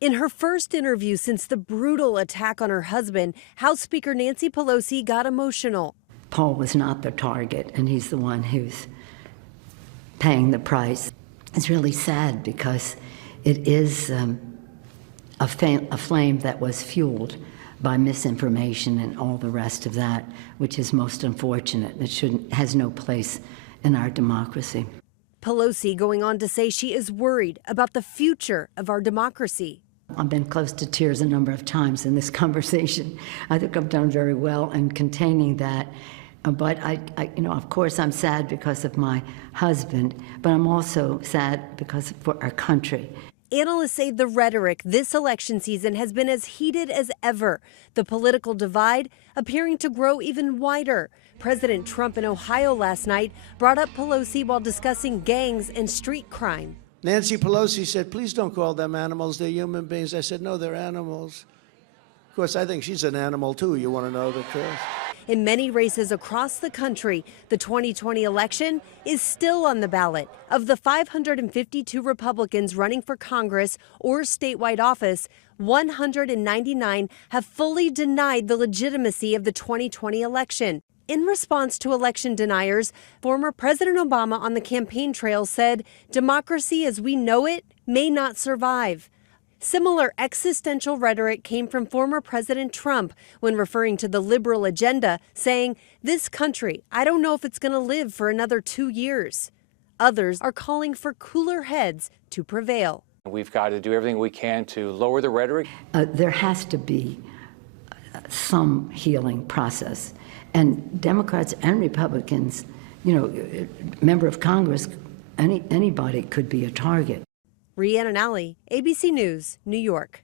In her first interview since the brutal attack on her husband, House Speaker Nancy Pelosi got emotional. Paul was not the target, and he's the one who's paying the price. It's really sad because it is a flame that was fueled by misinformation and all the rest of that, which is most unfortunate. It has no place in our democracy. Pelosi going on to say she is worried about the future of our democracy. I've been close to tears a number of times in this conversation. I think I've done very well in containing that. But of course, I'm sad because of my husband, but I'm also sad because for our country. Analysts say the rhetoric this election season has been as heated as ever, the political divide appearing to grow even wider. President Trump in Ohio last night brought up Pelosi while discussing gangs and street crime. Nancy Pelosi said, please don't call them animals, they're human beings. I said, no, they're animals. Of course, I think she's an animal too, you want to know the truth. In many races across the country, the 2020 election is still on the ballot. Of the 552 Republicans running for Congress or statewide office, 199 have fully denied the legitimacy of the 2020 election. In response to election deniers, former President Obama on the campaign trail said, democracy as we know it may not survive. Similar existential rhetoric came from former President Trump when referring to the liberal agenda, saying, this country, I don't know if it's going to live for another 2 years. Others are calling for cooler heads to prevail. We've got to do everything we can to lower the rhetoric. There has to be some healing process. And Democrats and Republicans, member of Congress, anybody could be a target. Rhiannon Alley, ABC News, New York.